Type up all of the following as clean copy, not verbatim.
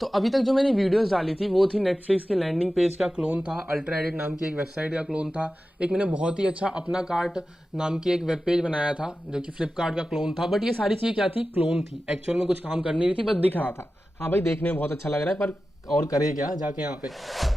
तो अभी तक जो मैंने वीडियोस डाली थी वो थी नेटफ्लिक्स के लैंडिंग पेज का क्लोन था, अल्ट्रा एडिट नाम की एक वेबसाइट का क्लोन था, एक मैंने बहुत ही अच्छा अपना कार्ट नाम की एक वेब पेज बनाया था जो कि फ्लिपकार्ट का क्लोन था। बट ये सारी चीज़ें क्या थी, क्लोन थी, एक्चुअल में कुछ काम कर नहीं रही थी, बस दिख रहा था। हाँ भाई देखने में बहुत अच्छा लग रहा है, पर और करे क्या जाके यहाँ पे।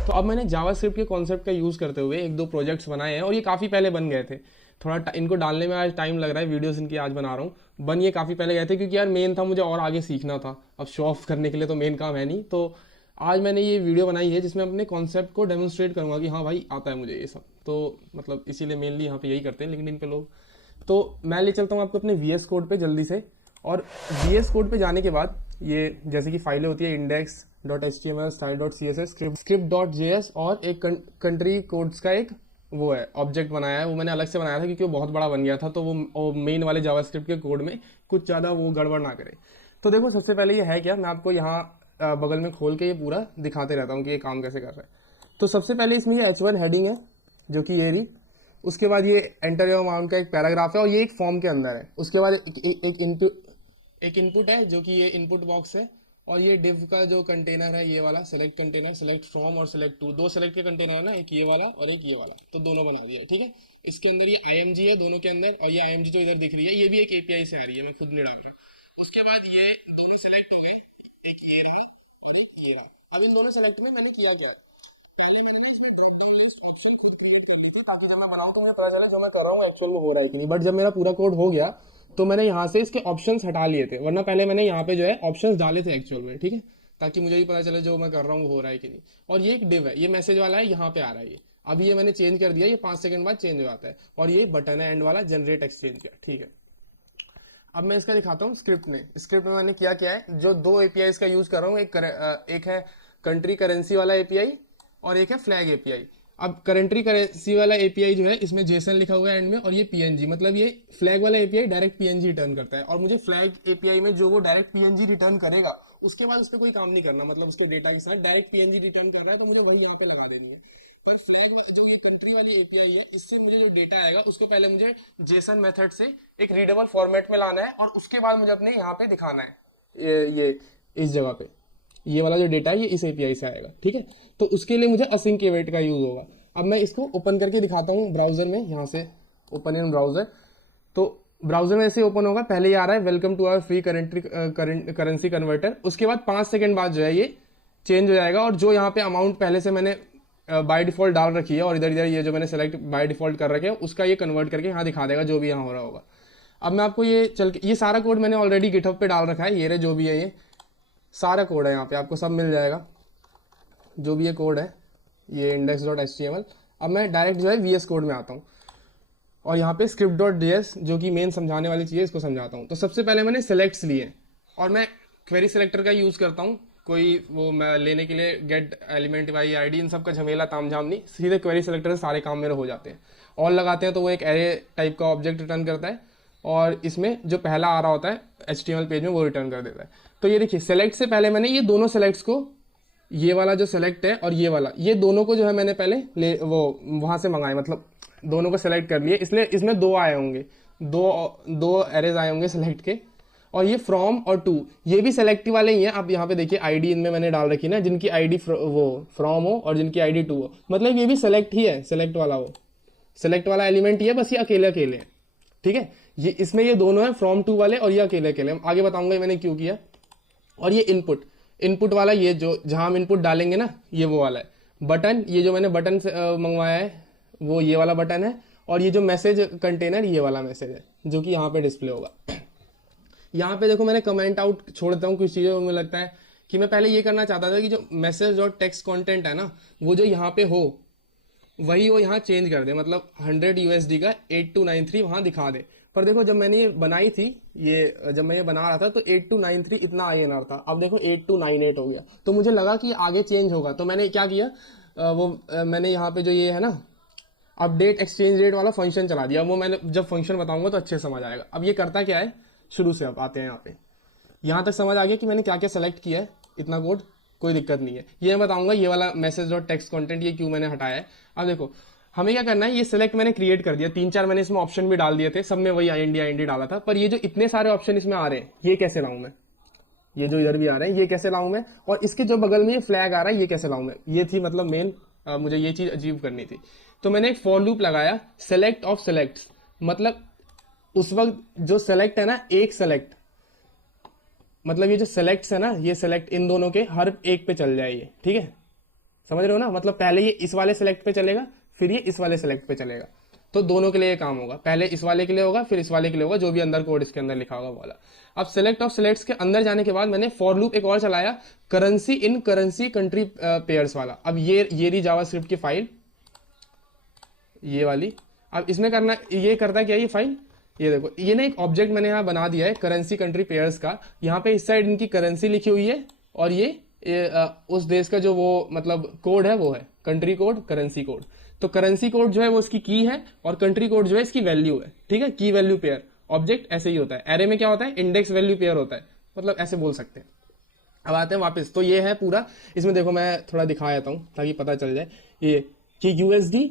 तो अब मैंने जावास्क्रिप्ट के कॉन्सेप्ट का यूज़ करते हुए एक दो प्रोजेक्ट्स बनाए हैं और ये काफ़ी पहले बन गए थे। थोड़ा इनको डालने में आज टाइम लग रहा है, वीडियोस इनकी आज बना रहा हूँ। बन ये काफ़ी पहले गए थे क्योंकि यार मेन था मुझे और आगे सीखना था, अब शो ऑफ करने के लिए तो मेन काम है नहीं। तो आज मैंने ये वीडियो बनाई है जिसमें अपने कॉन्सेप्ट को डेमोन्स्ट्रेट करूंगा कि हाँ भाई आता है मुझे ये सब। तो मतलब इसीलिए मेनली यहाँ पे यही करते हैं लिंक्डइन पे लोग। तो मैं ले चलता हूँ आपको अपने वी एस कोड पे जल्दी से। और वी एस कोड पे जाने के बाद ये जैसे कि फाइलें होती है index dot H T M L, style dot C S S, script dot J S और एक कंट्री कोड्स का एक वो है ऑब्जेक्ट बनाया है। वो मैंने अलग से बनाया था क्योंकि वो बहुत बड़ा बन गया था, तो वो मेन वाले जावास्क्रिप्ट के कोड में कुछ ज़्यादा वो गड़बड़ ना करे। तो देखो सबसे पहले ये है क्या, मैं आपको यहाँ बगल में खोल के ये पूरा दिखाते रहता हूँ कि ये काम कैसे कर रहा है। तो सबसे पहले इसमें ये H1 हेडिंग है जो कि ये रही। उसके बाद ये एंटर योर अमाउंट का एक पैराग्राफ है और ये एक फॉर्म के अंदर है। उसके बाद एक इनपुट है जो कि ये इनपुट बॉक्स है। और ये डिव का जो कंटेनर है ये वाला सेलेक्ट कंटेनर, सेलेक्ट फ्रॉम और सेलेक्ट टू, दो सेलेक्ट के कंटेनर है ना, एक ये वाला और एक ये वाला, तो दोनों बना दिया है। ठीक है, इसके अंदर ये IMG है दोनों के अंदर, और ये IMG जो इधर दिख रही है ये भी एक API से आ रही है, मैं खुद नहीं डाल रहा। उसके बाद ये दोनों सेलेक्ट हो गए, एक ये रहा और एक ये रहा। अब इन दोनों सेलेक्ट में मैंने किया क्या, पहले मैंने ना इसमें drop down list option create कर ली थी ताकि जब मैं बनाऊं तो मुझे पता चले जो मैं कर रहा हूँ एक्चुअल में हो रहा है कि नहीं। बट जब मेरा पूरा कोड हो गया तो मैंने यहाँ से इसके ऑप्शंस हटा लिए थे, वरना पहले मैंने यहाँ पे जो है ऑप्शंस डाले थे एक्चुअल में। ठीक है, ताकि मुझे भी पता चले जो मैं कर रहा हूँ हो रहा है कि नहीं। और ये एक डिव है, ये मैसेज वाला है, यहाँ पे आ रहा है ये। अभी ये मैंने चेंज कर दिया, ये 5 सेकंड बाद चेंज हो जाता है। और ये बटन है एंड वाला, जनरेट एक्सचेंज का। ठीक है, अब मैं इसका दिखाता हूँ स्क्रिप्ट में। स्क्रिप्ट में मैंने किया क्या है, जो दो एपीआई का यूज कर रहा हूँ, एक है कंट्री करेंसी वाला एपीआई और एक है फ्लैग एपीआई। अब कंट्री करेंसी वाला एपीआई जो है इसमें जेसन लिखा हुआ है एंड में, और ये पीएनजी, मतलब ये फ्लैग वाला एपीआई डायरेक्ट पीएनजी रिटर्न करता है। और मुझे फ्लैग एपीआई में जो वो डायरेक्ट पीएनजी रिटर्न करेगा उसके बाद उस पर कोई काम नहीं करना, मतलब उसके डेटा के साथ डायरेक्ट पीएनजी रिटर्न कर रहा है तो मुझे वही यहाँ पे लगा देनी है। पर फ्लैग जो ये कंट्री वाली एपीआई है, इससे मुझे जो डेटा आएगा उसको पहले मुझे जेसन मेथड से एक रीडेबल फॉर्मेट में लाना है और उसके बाद मुझे अपने यहाँ पे दिखाना है ये इस जगह पे। ये वाला जो डेटा है ये इस एपीआई से आएगा। ठीक है, तो उसके लिए मुझे असिंक अवेट का यूज होगा। अब मैं इसको ओपन करके दिखाता हूँ ब्राउजर में, यहाँ से ओपन इन ब्राउजर। तो ब्राउजर में ऐसे ओपन होगा, पहले ये आ रहा है welcome to our free currency converter. उसके बाद 5 सेकंड बाद जो है ये चेंज हो जाएगा, और जो यहाँ पे अमाउंट पहले से मैंने बाय डिफॉल्ट डाल रखी है और इधर इधर ये जो मैंने सेलेक्ट बाय डिफॉल्ट कर रखे है उसका ये कन्वर्ट करके यहाँ दिखा देगा जो भी यहाँ हो रहा होगा। अब मैं आपको ये चल के, ये सारा कोड मैंने ऑलरेडी गिटहब पे डाल रखा है, ये रहे जो भी है ये सारा कोड है, यहाँ पे आपको सब मिल जाएगा जो भी ये कोड है, ये index dot H T M L. अब मैं डायरेक्ट जो है वी एस कोड में आता हूँ और यहाँ पे स्क्रिप्ट डॉट जे एस जो कि मेन समझाने वाली चीज़ है इसको समझाता हूँ। तो सबसे पहले मैंने सेलेक्ट्स लिए और मैं क्वेरी सेलेक्टर का यूज़ करता हूँ। कोई वो मैं लेने के लिए गेट एलिमेंट वाई आईडी इन सब का झमेला तामझाम नहीं, सीधे क्वेरी सेलेक्टर से सारे काम मेरे हो जाते हैं। और लगाते हैं तो वो एक एरे टाइप का ऑब्जेक्ट रिटर्न करता है और इसमें जो पहला आ रहा होता है HTML पेज में वो रिटर्न कर देता है। तो ये देखिए सेलेक्ट से पहले मैंने ये दोनों सेलेक्ट्स को, ये वाला जो सेलेक्ट है और ये वाला, ये दोनों को जो है मैंने पहले वो वहां से मंगाए, मतलब दोनों को सेलेक्ट कर लिए, इसलिए इसमें दो आए होंगे, दो एरेज आए होंगे सेलेक्ट के। और ये फ्रॉम और टू ये भी सेलेक्टिव वाले ही हैं। आप यहाँ पे देखिए आईडी इनमें मैंने डाल रखी ना, जिनकी आईडी वो फ्रॉम हो और जिनकी आईडी टू हो, मतलब ये भी सेलेक्ट ही है, सेलेक्ट वाला वो सेलेक्ट वाला एलिमेंट ही है, बस ये अकेले अकेले है। ठीक है, ये इसमें ये दोनों है फ्रॉम टू वाले और ये अकेले अकेले, आगे बताऊंगा मैंने क्यों किया। और ये इनपुट, इनपुट वाला ये जो जहां हम इनपुट डालेंगे ना ये वो वाला है। बटन, ये जो मैंने बटन मंगवाया है वो ये वाला बटन है। और ये जो मैसेज कंटेनर ये वाला मैसेज है जो कि यहाँ पे डिस्प्ले होगा। यहाँ पे देखो मैंने कमेंट आउट छोड़ देता हूँ कुछ चीज़ें, मुझे लगता है कि मैं पहले ये करना चाहता था कि जो मैसेज और टेक्स्ट कंटेंट है ना वो जो यहाँ पे हो वही वो यहाँ चेंज कर दे, मतलब 100 USD का 8293 वहाँ दिखा दे। पर देखो जब मैंने ये बनाई थी, ये जब मैं ये बना रहा था तो 8293 इतना INR था, अब देखो 8298 हो गया। तो मुझे लगा कि आगे चेंज होगा, तो मैंने क्या किया, मैंने यहाँ पे जो ये है ना अपडेट एक्सचेंज रेट वाला फंक्शन चला दिया। वो मैंने जब फंक्शन बताऊंगा तो अच्छे समझ आएगा। अब ये करता क्या है शुरू से, अब आते हैं यहाँ पे। यहाँ तक समझ आ गया कि मैंने क्या क्या सेलेक्ट किया है, इतना कोड कोई दिक्कत नहीं है। ये मैं बताऊंगा ये वाला मैसेज डॉट टेक्स्ट कंटेंट ये क्यों मैंने हटाया है। अब देखो हमें क्या करना है, ये सिलेक्ट मैंने क्रिएट कर दिया, 3-4 मैंने इसमें ऑप्शन भी डाल दिए थे, सब में वही IND डाला था। पर ये जो इतने सारे ऑप्शन इसमें आ रहे हैं ये कैसे लाऊं मैं, ये जो इधर भी आ रहे हैं ये कैसे लाऊं मैं, और इसके जो बगल में ये फ्लैग आ रहा है ये कैसे लाऊं मैं, ये थी मतलब मेन, मुझे ये चीज अचीव करनी थी। तो मैंने एक फॉर लूप लगाया, सेलेक्ट ऑफ सेलेक्ट्स, मतलब उस वक्त जो सेलेक्ट है ना, एक सेलेक्ट, मतलब ये जो सेलेक्ट्स है ना, ये सेलेक्ट इन दोनों के हर एक पे चल जाए ये, ठीक है, समझ रहे हो ना, मतलब पहले ये इस वाले सेलेक्ट पे चलेगा, फिर ये इस वाले सेलेक्ट पे चलेगा, तो दोनों के लिए ये काम होगा, पहले इस वाले के लिए होगा फिर इस वाले के लिए होगा, जो भी अंदर कोड इसके अंदर लिखा होगा वो वाला। अब सेलेक्ट ऑफ सेलेक्ट्स के अंदर जाने के बाद मैंने फॉर लूप एक और चलाया, currency in currency country pairs वाला। अब ये रही जावास्क्रिप्ट की फाइल, ये वाली। अब इसमें करना, ये करता क्या ये फाइल, ये देखो, ये ना एक ऑब्जेक्ट मैंने यहाँ बना दिया है करेंसी कंट्री पेयर्स का। यहाँ पे इस साइड इनकी करेंसी लिखी हुई है, और ये उस देश का जो वो मतलब कोड है वो है कंट्री कोड, करेंसी कोड। तो करेंसी कोड जो है वो इसकी की है, और कंट्री कोड जो है इसकी वैल्यू है, ठीक है, की वैल्यू पेयर। ऑब्जेक्ट ऐसे ही होता है, एरे में क्या होता है, इंडेक्स वैल्यू पेयर होता है, मतलब ऐसे बोल सकते हैं। अब आते हैं वापस, तो ये है पूरा। इसमें देखो मैं थोड़ा दिखा देता हूँ ताकि पता चल जाए, ये कि यूएसडी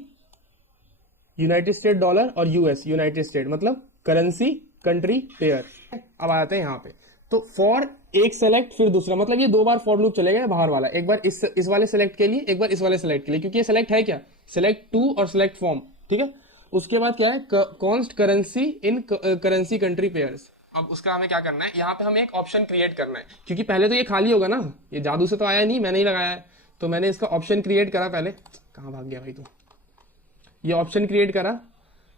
यूनाइटेड स्टेट डॉलर और यूएस यूनाइटेड स्टेट, मतलब करेंसी कंट्री पेयर। अब आते हैं यहाँ पे, तो फॉर एक सेलेक्ट फिर दूसरा, मतलब ये दो बार फॉर लूप चलेगा बाहर वाला, एक बार इस वाले सेलेक्ट के लिए, एक बार इस वाले सेलेक्ट के लिए, क्योंकि ये सेलेक्ट है क्या, सेलेक्ट टू और सेलेक्ट फॉर्म, ठीक है। उसके बाद क्या है, const currency in currency country pairs. अब उसका हमें क्या करना है, यहाँ पे हमें एक ऑप्शन क्रिएट करना है, क्योंकि पहले तो ये खाली होगा ना, ये जादू से तो आया नहीं, मैंने ही लगाया है, तो मैंने इसका ऑप्शन क्रिएट करा पहले। कहाँ भाग गया भाई तू, ये ऑप्शन क्रिएट करा,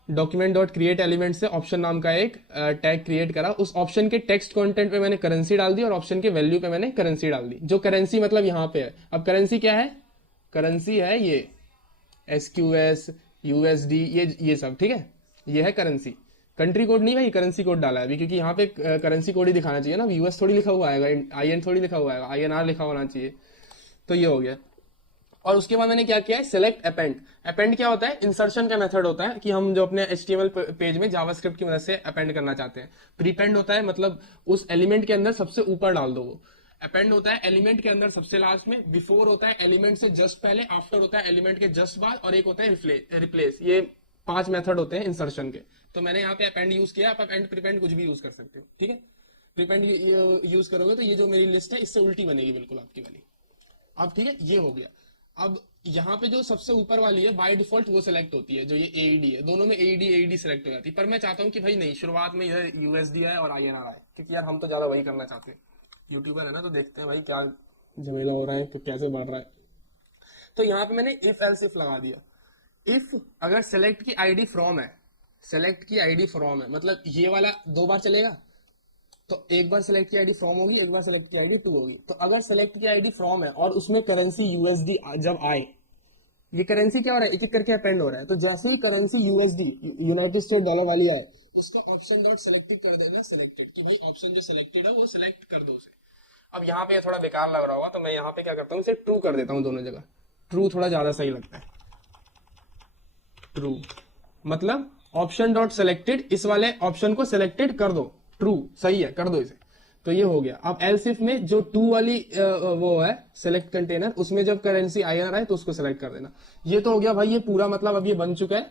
डॉक्यूमेंट डॉट क्रिएट एलिमेंट से ऑप्शन नाम का एक टैग क्रिएट करा। उस ऑप्शन के टेक्स्ट कंटेंट पे मैंने करेंसी डाल दी, और ऑप्शन के वैल्यू पे मैंने करेंसी डाल दी, जो करेंसी मतलब यहाँ पे है। अब करेंसी क्या है, करेंसी है ये SQS USD, ये सब, ठीक है, ये है करेंसी। कंट्री कोड नहीं भाई, करेंसी कोड डाला है अभी, क्योंकि यहाँ पे करेंसी कोड ही दिखाना चाहिए ना, यूएस थोड़ी लिखा हुआ आएगा, IN थोड़ी लिखा हुआ आएगा, INR लिखा होना चाहिए। तो ये हो गया। और उसके बाद मैंने क्या किया है, सेलेक्ट अपेंड। अपेंड क्या होता है, इंसर्शन का मेथड होता है, कि हम जो अपने HTML पेज में जावास्क्रिप्ट की मदद से अपेंड करना चाहते हैं। प्रीपेंड होता है, मतलब उस एलिमेंट के अंदर सबसे ऊपर डाल दो वो। अपेंड होता है एलिमेंट के अंदर सबसे लास्ट में। बिफोर होता है एलिमेंट से जस्ट पहले। आफ्टर होता है एलिमेंट के जस्ट बाद। और एक होता है रिप्लेस। ये 5 मेथड होते हैं इंसर्शन के। तो मैंने यहाँ पे अपेंड यूज किया, आप अपेंड प्रीपेंड कुछ भी यूज कर सकते हो, ठीक है। प्रीपेंड यूज करोगे तो ये जो मेरी लिस्ट है इससे उल्टी बनेगी बिल्कुल आपकी वाली। अब ठीक है, ये हो गया। अब यहाँ पे जो सबसे ऊपर वाली है बाय डिफॉल्ट वो सिलेक्ट होती है, जो ये AED है। दोनों में AED सिलेक्ट हो जाती है, पर मैं चाहता हूँ कि भाई नहीं, शुरुआत में इधर USD आए और INR आए, क्योंकि यार हम तो ज्यादा वही करना चाहते हैं, यूट्यूबर है ना, तो देखते हैं भाई क्या झमेला हो रहा है, कैसे बढ़ रहा है। तो यहाँ पे मैंने इफ एल्स इफ लगा दिया। इफ अगर सेलेक्ट की आईडी फ्रॉम है, सेलेक्ट की आईडी फ्रॉम है, मतलब ये वाला 2 बार चलेगा, तो एक बार सेलेक्ट की आईडी फ्रॉम होगी, एक बार सेलेक्ट की आईडी टू होगी। तो अगर सेलेक्ट की आईडी फ्रॉम है और उसमें करेंसी USD जब आए, ये करेंसी क्या हो रहा है, एक एक करके अपेंड हो रहा है, तो जैसे ही currency USD United States dollar वाली आए, उसका ऑप्शन डॉट सेलेक्टेड कर देना, सेलेक्टेड, कि भाई ऑप्शन जो सेलेक्टेड है वो सिलेक्ट कर दो उसे। अब यहाँ पे थोड़ा बेकार लग रहा होगा, तो मैं यहाँ पे क्या करता हूँ, इसे ट्रू कर देता हूँ दोनों जगह। ट्रू थोड़ा ज्यादा सही लगता है। ट्रू मतलब ऑप्शन डॉट सेलेक्टेड, इस वाले ऑप्शन को सेलेक्टेड कर दो, ट्रू सही है, कर दो इसे। तो ये हो गया। अब एल्स इफ में जो टू वाली वो है सेलेक्ट कंटेनर, उसमें जब करेंसी INR आए तो उसको सेलेक्ट कर देना। ये तो हो गया भाई, ये पूरा मतलब अब ये बन चुका है,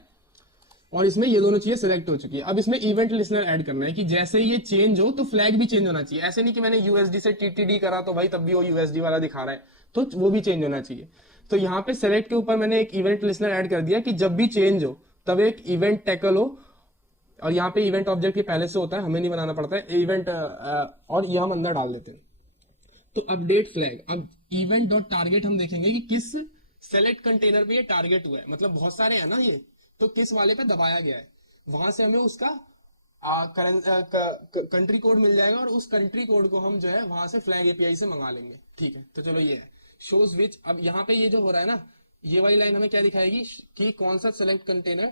और इसमें ये दोनों चीजें सेलेक्ट हो चुकी है। अब इसमें इवेंट लिसनर ऐड करना है, कि जैसे ये चेंज हो तो फ्लैग भी चेंज होना चाहिए। ऐसे नहीं कि मैंने USD से TTD करा तो भाई तब भी वो USD वाला दिखा रहा है, तो वो भी चेंज होना चाहिए। तो यहाँ पे सेलेक्ट के ऊपर मैंने एक इवेंट लिसनर ऐड कर दिया, कि जब भी चेंज हो तब एक इवेंट टैकल हो, और यहाँ पे इवेंट ऑब्जेक्ट के पहले से होता है, हमें नहीं बनाना पड़ता है इवेंट, और ये हम अंदर डाल देते हैं। तो अपडेट फ्लैग, अब इवेंट डॉट टारगेट हम देखेंगे कि किस सेलेक्ट कंटेनर पे ये टारगेट हुआ है, मतलब बहुत सारे हैं ना ये, तो किस वाले पे दबाया गया है, वहां से हमें उसका कंट्री कोड मिल जाएगा, और उस कंट्री कोड को हम जो है वहां से फ्लैग API से मंगा लेंगे, ठीक है। तो चलो ये है शोज विच। अब यहाँ पे ये जो हो रहा है ना, ये वाली लाइन हमें क्या दिखाएगी, कि कौन सा सेलेक्ट कंटेनर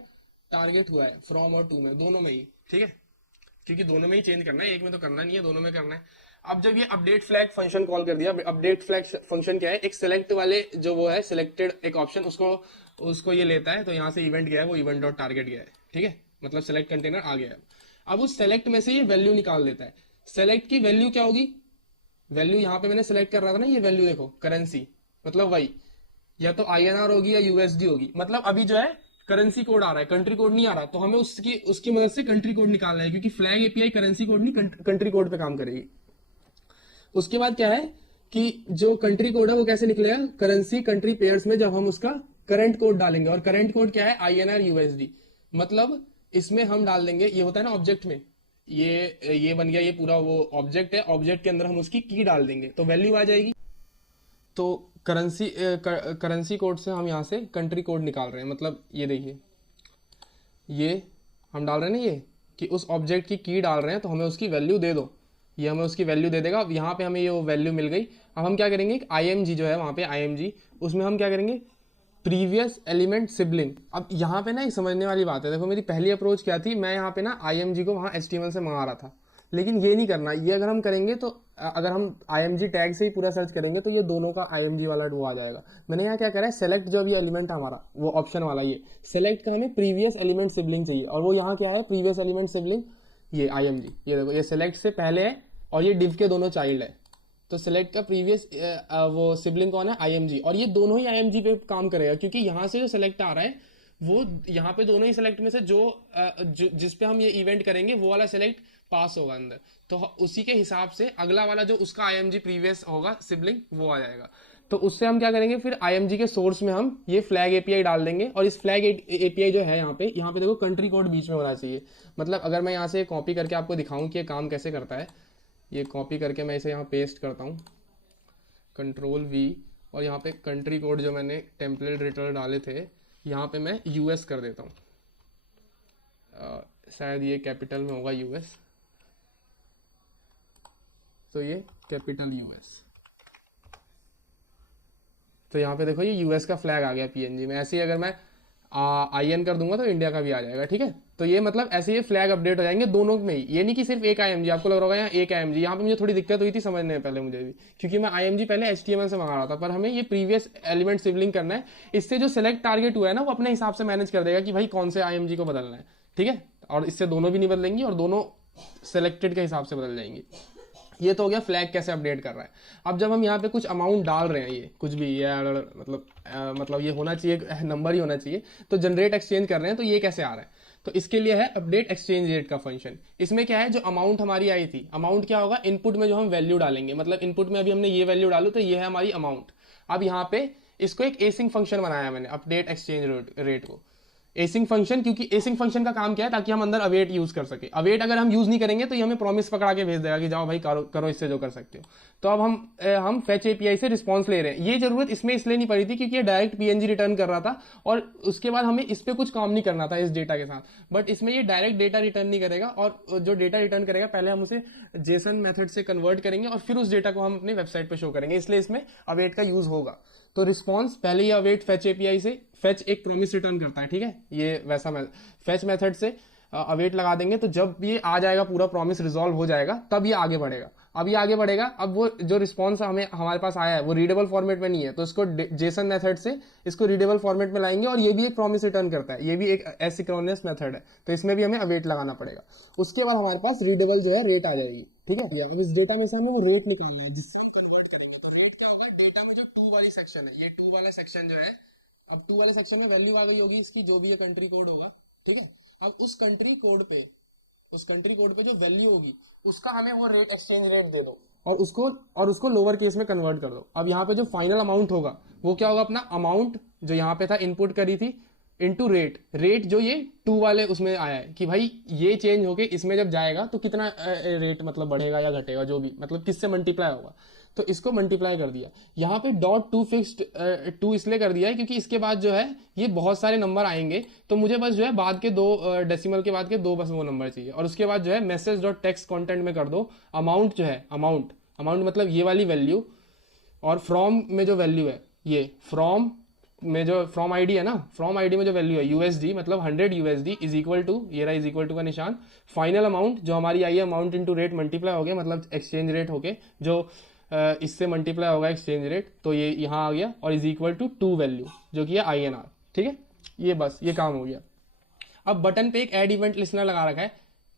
टारगेट हुआ है, फ्रॉम और टू में, दोनों में ही, ठीक है, क्योंकि दोनों में ही चेंज करना है, एक में तो करना नहीं है, दोनों में करना है। अब जब ये अपडेट फ्लैग फंक्शन कॉल कर दिया, अपडेट फ्लैग फंक्शन क्या है, एक सेलेक्ट वाले जो वो है सिलेक्टेड एक ऑप्शन, उसको ये लेता है, तो यहाँ से इवेंट गया है, वो इवेंट डॉट टारगेट गया है, ठीक है, मतलब सेलेक्ट कंटेनर आ गया है। अब उस सेलेक्ट में से ये वैल्यू निकाल देता है। सेलेक्ट की वैल्यू क्या होगी, वैल्यू यहाँ पे मैंने सेलेक्ट कर रहा था ना, ये वैल्यू देखो, करेंसी मतलब वही, या तो INR होगी या USD होगी। मतलब अभी जो है करेंसी कोड आ रहा है, कंट्री कोड नहीं आ रहा, तो हमें उसकी मदद से कंट्री कोड निकालना है, क्योंकि फ्लैग API करेंसी कोड नहीं कंट्री कोड पे काम करेगी। उसके बाद क्या है कि जो कंट्री कोड है वो कैसे निकलेगा, करेंसी कंट्री पेयर्स में जब हम उसका करंट कोड डालेंगे, और करंट कोड क्या है, INR USD। मतलब इसमें हम डाल देंगे, ये होता है ना ऑब्जेक्ट में, ये बन गया, ये पूरा वो ऑब्जेक्ट है, ऑब्जेक्ट के अंदर हम उसकी की डाल देंगे तो वैल्यू आ जाएगी। तो करेंसी कोड से हम यहाँ से कंट्री कोड निकाल रहे हैं, मतलब ये देखिए, ये हम डाल रहे हैं ना, ये कि उस ऑब्जेक्ट की डाल रहे हैं तो हमें उसकी वैल्यू दे दो, ये हमें उसकी वैल्यू दे देगा। अब यहाँ पे हमें ये वो वैल्यू मिल गई। अब हम क्या करेंगे, IMG जो है वहाँ पे IMG, उसमें हम क्या करेंगे, प्रीवियस एलिमेंट सिबलिंग। अब यहाँ पे ना एक समझने वाली बात है, देखो मेरी पहली अप्रोच क्या थी, मैं यहाँ पे ना IMG को वहाँ HTML से मंगा रहा था, लेकिन ये नहीं करना। ये अगर हम करेंगे तो अगर हम IMG टैग से ही पूरा सर्च करेंगे तो ये दोनों का IMG वाला वो आ जाएगा। मैंने यहाँ क्या करा है, सेलेक्ट जो अभी एलिमेंट हमारा वो ऑप्शन वाला, ये सेलेक्ट का हमें प्रीवियस एलिमेंट सिबलिंग चाहिए, और वो यहाँ क्या है, प्रीवियस एलिमेंट सिबलिंग, ये IMG, ये देखो, ये सेलेक्ट से पहले है और ये डिव के दोनों चाइल्ड है। तो सेलेक्ट का प्रीवियस वो सिबलिंग कौन है, IMG, और ये दोनों ही IMG पे काम करेगा, क्योंकि यहाँ से जो सेलेक्ट आ रहा है वो यहाँ पे दोनों ही सेलेक्ट में से जो जिस पे हम ये इवेंट करेंगे वो वाला सेलेक्ट पास होगा अंदर, तो उसी के हिसाब से अगला वाला जो उसका IMG प्रीवियस होगा सिबलिंग वो आ जाएगा। तो उससे हम क्या करेंगे, फिर IMG के सोर्स में हम ये फ्लैग API डाल देंगे, और इस फ्लैग API जो है यहाँ पे देखो कंट्री कोड बीच में होना चाहिए। मतलब अगर मैं यहाँ से कॉपी करके आपको दिखाऊं कि ये काम कैसे करता है, ये कॉपी करके मैं इसे यहाँ पेस्ट करता हूँ, Ctrl+V, और यहाँ पे कंट्री कोड जो मैंने टेम्पलेट रिटर्न डाले थे यहाँ पे मैं US कर देता हूँ, शायद ये कैपिटल में होगा US, तो ये कैपिटल US। तो यहाँ पे देखो ये US का फ्लैग आ गया PNG में। ऐसे ही अगर मैं IN कर दूंगा तो इंडिया का भी आ जाएगा, ठीक है। तो ये मतलब ऐसे ये फ्लैग अपडेट हो जाएंगे दोनों में ही, ये नहीं कि सिर्फ एक IMG। आपको लग रहा होगा यहाँ एक IMG, यहाँ पे मुझे थोड़ी दिक्कत हुई थी समझने में पहले मुझे भी, क्योंकि मैं IMG पहले HTML से मंगा रहा था, पर हमें ये प्रीवियस एलिमेंट सिबलिंग करना है। इससे जो सेलेक्ट टारगेट हुआ है ना वो अपने हिसाब से मैनेज कर देगा कि भाई कौन से IMG को बदलना है, ठीक है। और इससे दोनों भी नहीं बदलेंगी और दोनों सेलेक्टेड के हिसाब से बदल जाएंगी। ये तो हो गया फ्लैग कैसे अपडेट कर रहा है। अब जब हम यहाँ पे कुछ अमाउंट डाल रहे हैं, ये कुछ भी यार मतलब ये होना चाहिए, नंबर ही होना चाहिए, तो जनरेट एक्सचेंज कर रहे हैं, तो ये कैसे आ रहा है, तो इसके लिए है अपडेट एक्सचेंज रेट का फंक्शन। इसमें क्या है, जो अमाउंट हमारी आई थी, अमाउंट क्या होगा, इनपुट में जो हम वैल्यू डालेंगे, मतलब इनपुट में अभी हमने ये वैल्यू डालू तो ये है हमारी अमाउंट। अब यहाँ पे इसको एक एसिंग फंक्शन बनाया मैंने अपडेट एक्सचेंज रेट को, एसिंग फंक्शन, क्योंकि एसिंग फंक्शन का काम क्या है, ताकि हम अंदर अवेट यूज कर सके। अवेट अगर हम यूज नहीं करेंगे तो ये हमें प्रॉमिस पकड़ा के भेज देगा कि जाओ भाई करो इससे जो कर सकते हो। तो अब हम फेच API से रिस्पॉन्स ले रहे हैं। ये जरूरत इसमें इसलिए नहीं पड़ी थी क्योंकि ये डायरेक्ट PNG रिटर्न कर रहा था और उसके बाद हमें इस पर कुछ काम नहीं करना था इस डेटा के साथ। बट इसमें ये डायरेक्ट डेटा रिटर्न नहीं करेगा, और जो डेटा रिटर्न करेगा पहले हम उसे जेसन मेथड से कन्वर्ट करेंगे और फिर उस डेटा को हम अपनी वेबसाइट पर शो करेंगे, इसलिए इसमें अवेट का यूज होगा। तो रिस्पॉन्स पहले ही अवेट फेच API से, फेच एक प्रॉमिस रिटर्न करता है, ठीक है, ये वैसा फेच मेथड से अवेट लगा देंगे, तो जब ये आ जाएगा पूरा प्रॉमिस रिजॉल्व हो जाएगा तब ये आगे बढ़ेगा। अब ये आगे बढ़ेगा, अब वो जो रिस्पॉन्स हमारे पास आया है वो रीडेबल फॉर्मेट में नहीं है, तो इसको जेसन मेथड से इसको रीडेबल फॉर्मेट में लाएंगे, और ये भी एक प्रॉमिस रिटर्न करता है, ये भी एक एसिंक्रोनस मेथड है, तो इसमें भी हमें अवेट लगाना पड़ेगा। उसके बाद हमारे पास रीडेबल जो है रेट आ जाएगी, ठीक है। अब इस डेटा में से हमें वो रेट निकालना है जिससे हम कन्वर्ट करेंगे। तो रेट क्या होगा, डेटा में जो टू वाली सेक्शन है, ये टू वाला सेक्शन जो है, अब टू वाले सेक्शन में वैल्यू आ गई होगी इसकी, जो भी ये कंट्री कोड होगा, ठीक है। अब उस कंट्री कोड पे जो वैल्यू होगी उसका हमें वो रेट एक्सचेंज रेट दे दो, और उसको लोअर केस में कन्वर्ट कर दो। अब यहाँ पे जो फाइनल अमाउंट होगा वो क्या होगा, अपना अमाउंट जो यहाँ पे था इनपुट करी थी इनटू रेट जो ये टू वाले उसमें आया है कि भाई ये चेंज होके इसमें जब जाएगा तो कितना रेट मतलब बढ़ेगा या घटेगा, जो भी मतलब किससे मल्टीप्लाई होगा, तो इसको मल्टीप्लाई कर दिया। यहाँ पे डॉट टू फिक्स्ड टू इसलिए कर दिया है क्योंकि इसके बाद जो है ये बहुत सारे नंबर आएंगे, तो मुझे बस जो है बाद के दो डेसिमल के बाद के दो बस वो नंबर चाहिए, और उसके बाद जो है मैसेज डॉट टेक्स्ट कॉन्टेंट में कर दो अमाउंट जो है, अमाउंट मतलब ये वाली वैल्यू, और फ्रॉम में जो वैल्यू है ये फ्रॉम में जो फ्रॉम आईडी है ना, फ्रॉम आईडी में जो वैल्यू है USD मतलब 100 USD इज इक्वल टू, ये रहा इज इक्वल टू का निशान, फाइनल अमाउंट जो हमारी आई है अमाउंट इनटू रेट मल्टीप्लाई हो गया, मतलब एक्सचेंज रेट होके जो इससे मल्टीप्लाई होगा एक्सचेंज रेट, तो ये यहाँ आ गया, और is equal to to value जो कि है INR, ठीक है। ये बस ये काम हो गया। अब बटन पे एक ऐड इवेंट लिस्नर लगा रखा है,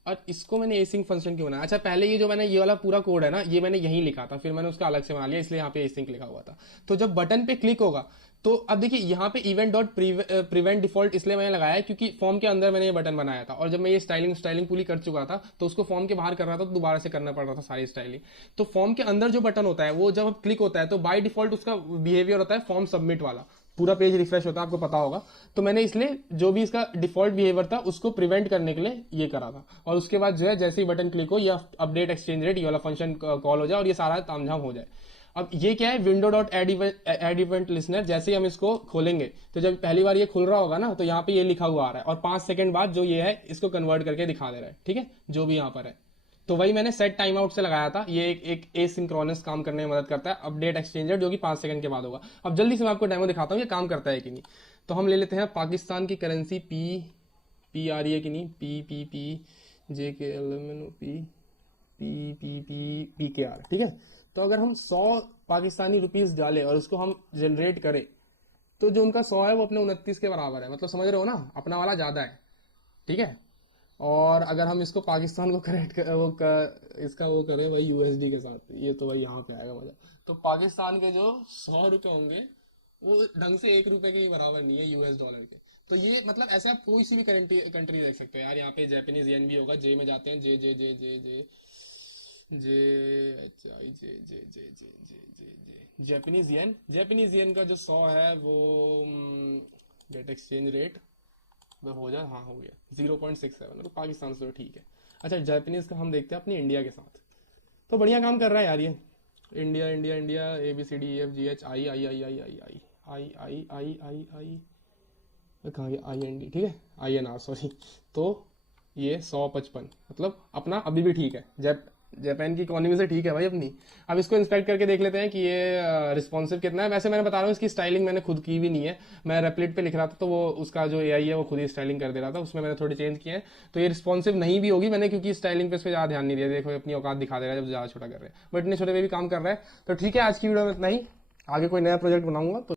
और इसको मैंने एसिंक फंक्शन क्यों बनाया? अच्छा, पहले ये जो मैंने ये वाला पूरा कोड है ना, ये मैंने यहीं लिखा था, फिर मैंने उसका अलग से बना लिया, इसलिए यहाँ पे एसिंक लिखा हुआ था। तो जब बटन पे क्लिक होगा तो अब देखिए यहाँ पे इवेंट डॉट प्रिवेंट डिफॉल्ट इसलिए मैंने लगाया है क्योंकि फॉर्म के अंदर मैंने ये बटन बनाया था, और जब मैं ये स्टाइलिंग पूरी कर चुका था तो उसको फॉर्म के बाहर कर रहा था, तो दोबारा से करना पड़ रहा था सारी स्टाइलिंग। तो फॉर्म के अंदर जो बटन होता है वो जब क्लिक होता है तो बाय डिफॉल्ट उसका बिहेवियर होता है फॉर्म सबमिट वाला, पूरा पेज रिफ्रेश होता है, आपको पता होगा। तो मैंने इसलिए जो भी इसका डिफॉल्ट बिहेवियर था उसको प्रिवेंट करने के लिए ये करा था, और उसके बाद जो है जैसे ही बटन क्लिक हो या अपडेट एक्सचेंज रेट ये वाला फंक्शन कॉल हो जाए और ये सारा तामझाम हो जाए। अब ये क्या है, window dot add event listener, जैसे ही हम इसको खोलेंगे तो जब पहली बार ये खुल रहा होगा ना तो यहाँ पे ये लिखा हुआ आ रहा है, और 5 सेकंड बाद जो ये है इसको कन्वर्ट करके दिखा दे रहा है, ठीक है, जो भी यहाँ पर है। तो वही मैंने सेट टाइम आउट से लगाया था, ये एक एसिंक्रोनस काम करने में मदद करता है, अपडेट एक्सचेंजर, जो कि 5 सेकंड के बाद होगा। अब जल्दी से मैं आपको डेमो दिखाता हूँ ये काम करता है कि नहीं। तो हम ले लेते हैं पाकिस्तान की करेंसी पी आ रही है कि नहीं, P J K L M N O P K R, ठीक है। तो अगर हम 100 पाकिस्तानी रुपीस डालें और उसको हम जनरेट करें तो जो उनका 100 है वो अपने 29 के बराबर है, मतलब समझ रहे हो ना, अपना वाला ज्यादा है, ठीक है। और अगर हम इसको पाकिस्तान को करेक्ट कर, इसका वो करें भाई यूएसडी के साथ, ये तो भाई यहाँ पे आएगा मजा। तो पाकिस्तान के जो 100 रुपए होंगे वो ढंग से 1 रुपए के ही बराबर नहीं है यूएस डॉलर के। तो ये मतलब ऐसे आप कोई सी भी कंट्री देख सकते हो यार। यहाँ पे जापानीज येन भी होगा, जे में जाते हैं, जे जे जे जे जे जे H I J Japanese yen का जो 100 है वो गेट एक्सचेंज रेट वो हो जाए, हाँ हो गया 0.67, तो पाकिस्तान से तो ठीक है। अच्छा, जापानीज का हम देखते हैं अपनी इंडिया के साथ, तो बढ़िया काम कर रहा है यार ये। India India India A B C D E F G H I I I I I I I I I I I कहाँ गया, आई एन डी, ठीक है, आई एन आर सॉरी। तो ये 155 मतलब अपना अभी भी ठीक है, जापान की इकोनॉमी से ठीक है भाई अपनी। अब इसको इंस्पेक्ट करके देख लेते हैं कि ये रिस्पॉन्सिव कितना है। वैसे मैंने बता रहा हूँ इसकी स्टाइलिंग मैंने खुद की भी नहीं है, मैं रेपलेट पे लिख रहा था तो वो उसका जो एआई है वो खुद ही स्टाइलिंग कर दे रहा था, उसमें मैंने थोड़ी चेंज किए हैं। तो ये रिस्पॉन्सिव नहीं भी होगी, मैंने क्योंकि स्टाइलिंग पे इस पर ज़्यादा ध्यान नहीं दिया। देखो अपनी औकात दिखा दे रहा है जब ज़्यादा छोटा कर रहे हैं, बट इतने छोटे पे भी काम कर रहा है। तो ठीक है, आज की वीडियो में इतना ही, आगे कोई नया प्रोजेक्ट बनाऊंगा तो